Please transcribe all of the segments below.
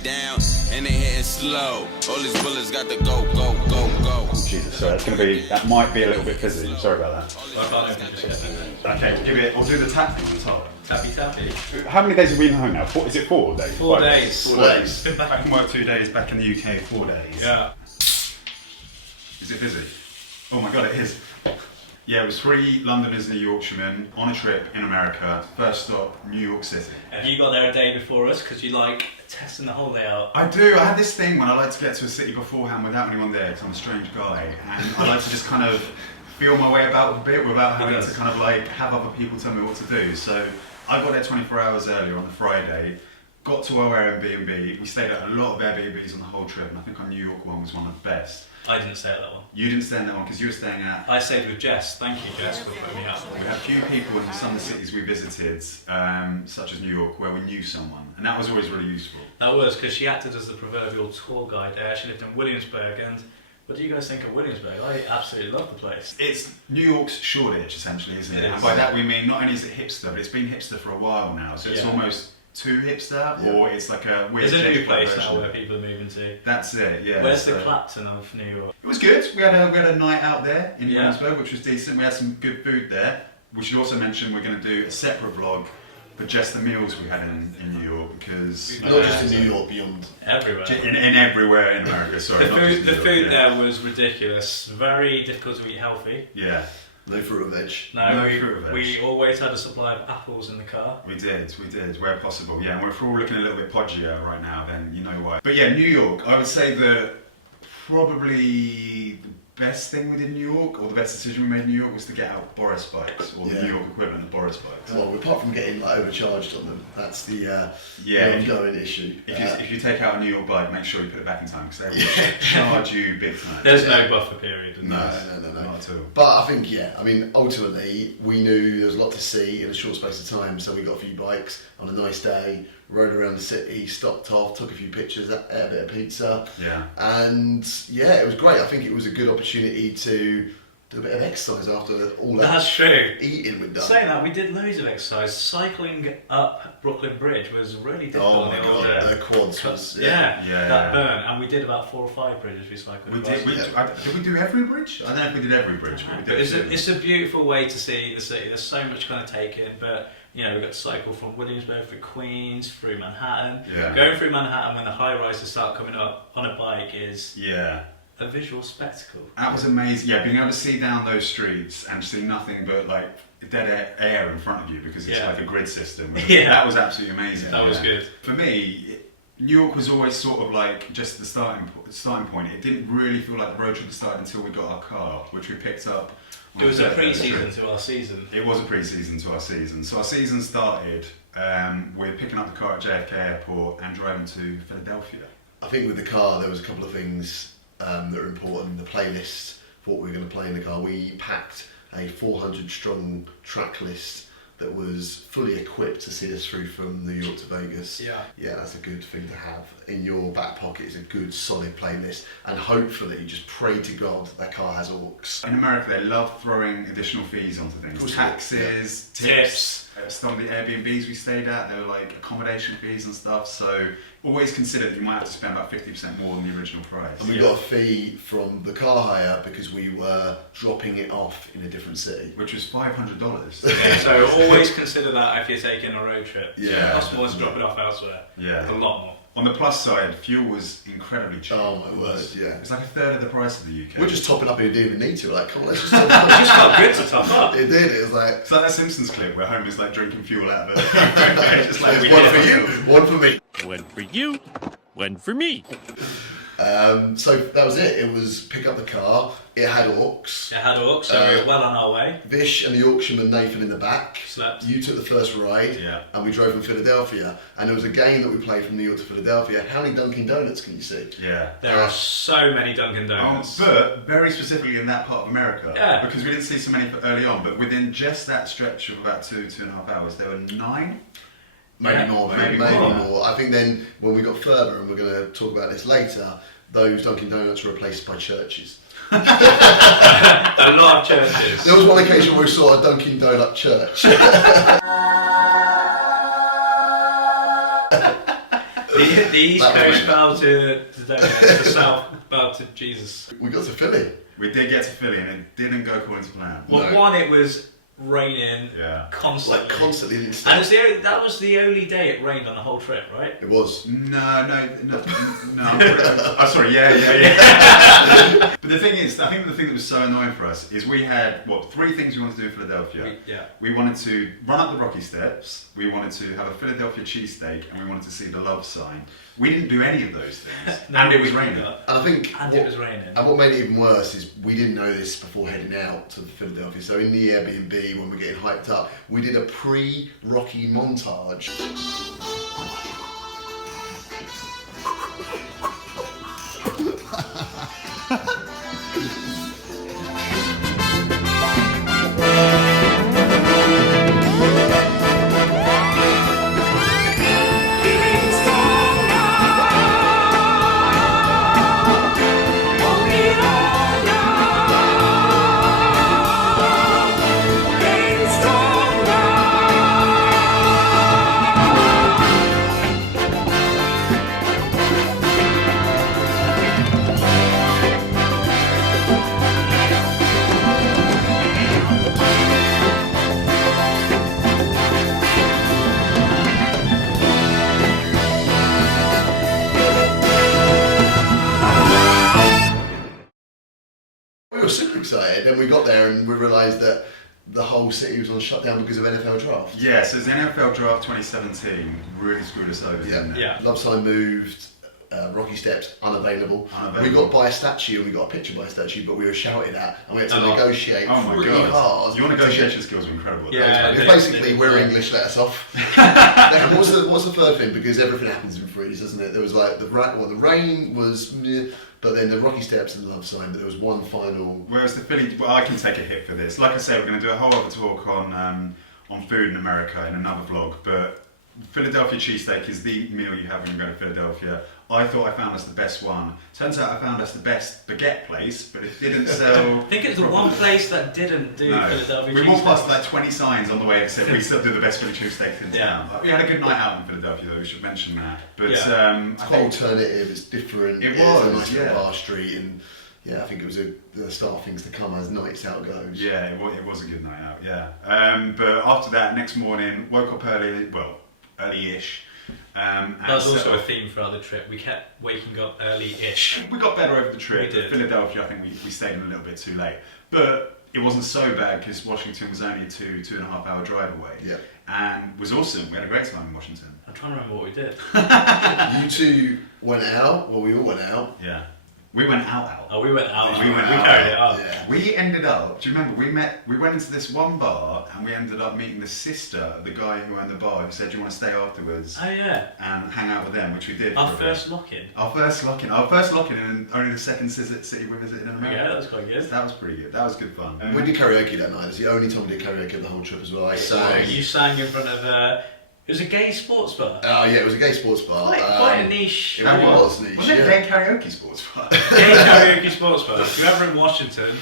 it down, and they hitting slow. All these bullets got to go, go, go, go. Jesus, sorry, that might be a little bit fizzy. Sorry about that. I can't open it just yet. Okay, we'll give it. I'll do the tap thing on the top. Tappy tappy. How many days have we been home now? Is it 4 days? 4 days. 4 days. Back from work 2 days. Back in the UK 4 days. Yeah. Is it busy? Oh my god, it is. Yeah, it was 3 Londoners and a Yorkshireman on a trip in America. First stop, New York City. Have you got there a day before us? Because you like testing the whole day out. I do. I had this thing when I like to get to a city beforehand without anyone there, because I'm a strange guy, and I like to just kind of feel my way about a bit without having to kind of like have other people tell me what to do. So I got there 24 hours earlier on the Friday, got to our Airbnb. We stayed at a lot of Airbnbs on the whole trip, and I think our New York one was one of the best. I didn't stay at that one. You didn't stay in that one because you were staying at... I stayed with Jess. Thank you, Jess, for putting me out. We had a few people in some of the cities we visited, such as New York, where we knew someone, and that was always really useful. That was because she acted as the proverbial tour guide there. She lived in Williamsburg, and what do you guys think of Williamsburg? I absolutely love the place. It's New York's Shoreditch, essentially, isn't it? It is. And by that we mean not only is it hipster, but it's been hipster for a while now, so it's almost too hipster, or it's like a weird... There's a new place version. now where people are moving to. That's it, yeah. Where's so the Clapton of New York? It was good. We had a night out there in Williamsburg, which was decent. We had some good food there. We should also mention we're going to do a separate vlog for just the meals we had in New York, because... Not just in New York, beyond. Everywhere. In everywhere in America, sorry. The food there was ridiculous. Very difficult to eat healthy. Yeah. No fruit or veg. No, fruit or veg. we always had a supply of apples in the car. We did, where possible. Yeah, and if we're all looking a little bit podgier right now, then you know why. But yeah, New York, I would say that probably the best thing we did in New York, or the best decision we made in New York, was to get out Boris bikes, or the New York equivalent of Boris bikes. Well, apart from getting like overcharged on them, that's the ongoing issue. If you take out a New York bike, make sure you put it back in time, because they will charge you big time. There's no buffer period. No. Not at all. But I think, ultimately, we knew there was a lot to see in a short space of time, so we got a few bikes on a nice day, rode around the city, stopped off, took a few pictures, ate a bit of pizza. Yeah. And it was great. I think it was a good opportunity to do a bit of exercise after all that That's true. eating we'd done. Saying that, we did loads of exercise. Cycling up Brooklyn Bridge was really difficult. Oh my god, the quads was... that burn. And we did about 4 or 5 bridges we cycled We across. did we do every bridge? I don't know if we did every bridge, but we did. It's a beautiful way to see the city. There's so much kind of take in, but we got to cycle from Williamsburg through Queens, through Manhattan. Yeah. Going through Manhattan when the high rises start coming up on a bike is a visual spectacle. That was amazing. Yeah, being able to see down those streets and see nothing but like dead air in front of you, because it's like a grid system. That was absolutely amazing. That was good. For me, New York was always sort of like just the starting point. It didn't really feel like the road trip had started until we got our car, which we picked up. It was a pre-season to our season. It was a pre-season to our season. So our season started with picking up the car at JFK Airport and driving to Philadelphia. I think with the car there was a couple of things that are important. The playlist, what we were going to play in the car. We packed a 400 strong track list that was fully equipped to see us through from New York to Vegas. Yeah, that's a good thing to have in your back pocket. It's a good solid playlist, and hopefully just pray to God that car has aux. In America, they love throwing additional fees onto things. Taxes, tips. Some of the Airbnbs we stayed at, there were like accommodation fees and stuff, so always consider that you might have to spend about 50% more than the original price. And we got a fee from the car hire because we were dropping it off in a different city. Which was $500. So always consider that if you're taking a road trip. Yeah. It costs more to drop it off elsewhere. Yeah. A lot more. On the plus side, fuel was incredibly cheap. Oh my word, yeah. It's like a third of the price of the UK. We're just topping up and we didn't even need to. We're like, come on, let's just top It up. just felt good to top up. It did, it was like... It's like that Simpsons clip where Homer's like drinking fuel out of it. Just like, one for you, one for me. One for you, one for me. So that was it. It was pick up the car. It had aux. It had aux, so we were well on our way. Vish and the Yorkshireman Nathan in the back. Slept. You took the first ride, and we drove from Philadelphia. And there was a game that we played from New York to Philadelphia. How many Dunkin' Donuts can you see? Yeah. There are so many Dunkin' Donuts. But very specifically in that part of America. Yeah. Because we didn't see so many early on, but within just that stretch of about 2.5 hours, there were 9. Maybe more. Maybe more. I think then when we got further, and we're going to talk about this later, those Dunkin' Donuts were replaced by churches. A lot of churches. There was one occasion where we saw a Dunkin' Donut church. The East That was Coast bow to the South bow to Jesus. We got to Philly. We did get to Philly and it didn't go according to plan. Well, No. one, it was raining Yeah. constantly. Like constantly. Didn't And stop. that was the only day it rained on the whole trip, right? It was. No. Oh, sorry. Yeah. But the thing is, I think the thing that was so annoying for us is we had three things we wanted to do in Philadelphia. We wanted to run up the Rocky Steps. We wanted to have a Philadelphia cheesesteak, and we wanted to see the love sign. We didn't do any of those things, and it was raining. And I think. And it was raining. And what made it even worse is we didn't know this before heading out to Philadelphia. So in the Airbnb, when we're getting hyped up, we did a pre-Rocky montage. We were super excited, and we got there and we realised that the whole city was on shutdown because of NFL draft. Yeah, so the NFL Draft 2017 really screwed us over, didn't it? Yeah. Love sign moved. Rocky Steps unavailable. Unavailable. We got by a statue and we got a picture by a statue, but we were shouted at and we had to A lot. negotiate Oh my pretty god. hard. Your to negotiation get- skills were incredible. Yeah. It's basically, we're English, let us off. Then what's the third thing? Because everything happens in threes, doesn't it? There was like the rain was, meh, but then the Rocky Steps and the love sign. But there was one final. Whereas the Philly, well, I can take a hit for this. Like I say, we're going to do a whole other talk on food in America in another vlog. But Philadelphia cheesesteak is the meal you have when you go to Philadelphia. I thought I found us the best one. Turns out I found us the best baguette place, but it didn't sell. I think it's the one place that didn't do No. Philadelphia We walked past cheesesteaks. like 20 signs on the way that said we still do the best Philly cheesesteak in Yeah. town. Like, we had a good night out in Philadelphia, though. We should mention that. But Yeah. It's I quite think alternative. It's different. It It's was, a nice little yeah. bar street, and yeah, I think it was the start of things to come as nights out goes. yeah, it was a good night out. Yeah. But after that, next morning, woke up early. Well, early-ish. And That was set also a off. theme throughout the trip. We kept waking up early-ish. We got better over the trip. We did. Philadelphia, I think we stayed in a little bit too late. But it wasn't so bad because Washington was only a 2.5 hour drive away. Yeah. And was awesome. We had a great time in Washington. I'm trying to remember what we did. You two went out. Well, we all went out. Yeah. We went out. Oh, we went out. We went we out. carried it up. Yeah. We ended up, do you remember, we went into this one bar and we ended up meeting the sister of the guy who owned the bar who said, do you want to stay afterwards Oh yeah. and hang out with them, which we did. Our for a bit. first lock-in. Our first lock-in and only the second city we visited in America. Yeah, that was quite good. That was pretty good. That was good fun. We did karaoke that night. It's the only time we did karaoke the whole trip as well. I sang. You sang in front of it was a gay sports bar. Oh yeah, it was a gay sports bar. Quite a niche. It was niche. Wasn't it Yeah. a gay karaoke sports bar? Gay karaoke sports bar. If you're ever in Washington,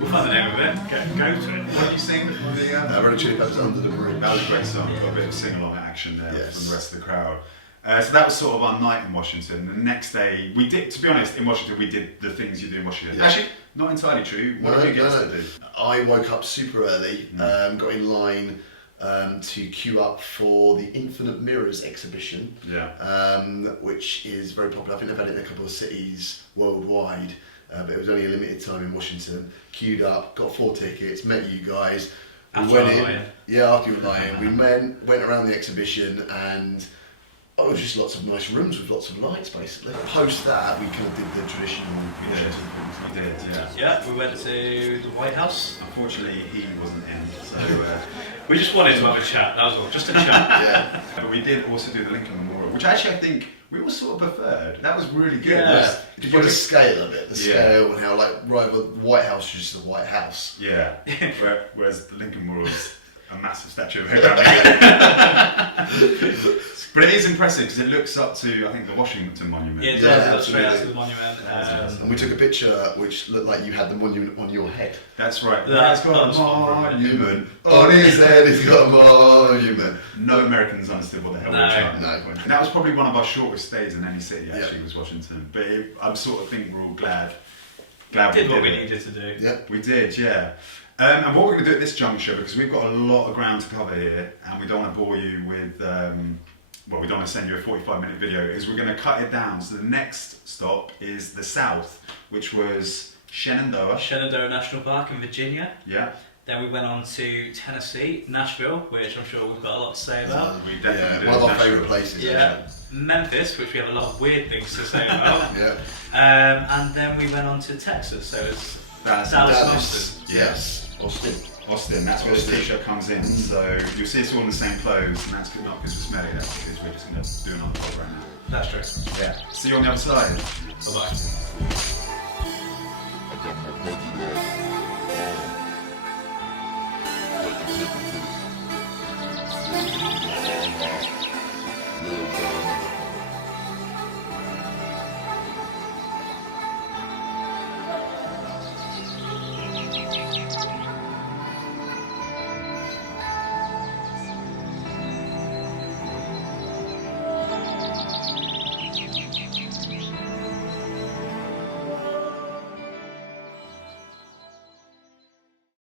we'll find the name of it. Go to it. What did you sing? Red Hot Chili Peppers Under the Bridge. That was a great song. Got a bit of sing-along action there Yes. from the rest of the crowd. So that was sort of our night in Washington. The next day, we did, to be honest, in Washington, we did the things you do in Washington. Yeah. Actually, not entirely true. What did you get to do? I woke up super early, got in line to queue up for the Infinite Mirrors exhibition, Yeah. which is very popular. I think they've had it in a couple of cities worldwide, but it was only a limited time in Washington. Queued up, got 4 tickets, met you guys. After went I was in. lying. Yeah, after you were lying. We went around the exhibition and it was just lots of nice rooms with lots of lights basically. Post that, we kind of did the traditional Washington things. We did, yeah. Yeah, we went to the White House. Unfortunately, he wasn't in, so... We just wanted to have a chat, that was all. Just a chat. Yeah. but we did also do the Lincoln Memorial, which actually I think we all sort of preferred. That was really good. Yeah. Did you get the scale of it? The Yeah. scale and how, like, right, well, the White House was just the White House. Yeah. Whereas the Lincoln Memorial was a massive statue of Abraham Lincoln. But it is impressive because it looks up to, I think, the Washington Monument. Yeah, it Yeah, does look straight out to absolutely. the monument. And we took a picture which looked like you had the monument on your head. That's right. That- It's got that's a fun. monument. On his head, he's got a monument. No Americans understood what the hell we No. were trying No. at that point. And that was probably one of our shortest stays in any city, actually, Yeah. was Washington. But I'm sort of think we're all glad Did what we it. needed to do. Yeah. We did, yeah. And what we're going to do at this juncture, because we've got a lot of ground to cover here, and we don't want to bore you with, well, we don't want to send you a 45-minute video, is we're going to cut it down. So the next stop is the south, which was Shenandoah. Shenandoah National Park in Virginia. Yeah, Then we went on to Tennessee, Nashville, which I'm sure we've got a lot to say about. we definitely did. one of our Nashville. favourite places. Yeah. Memphis, which we have a lot of weird things to say about. Actually. Yeah. And then we went on to Texas, so it's That's Dallas and Dallas. Austin. Yes. Austin. Austin, that's where the Austin. t-shirt comes in. So you'll see us all in the same clothes, and that's not because we're smelly, that's because we're just going to do another pod right now. That's true. Yeah. See you on the other side. Bye-bye. Little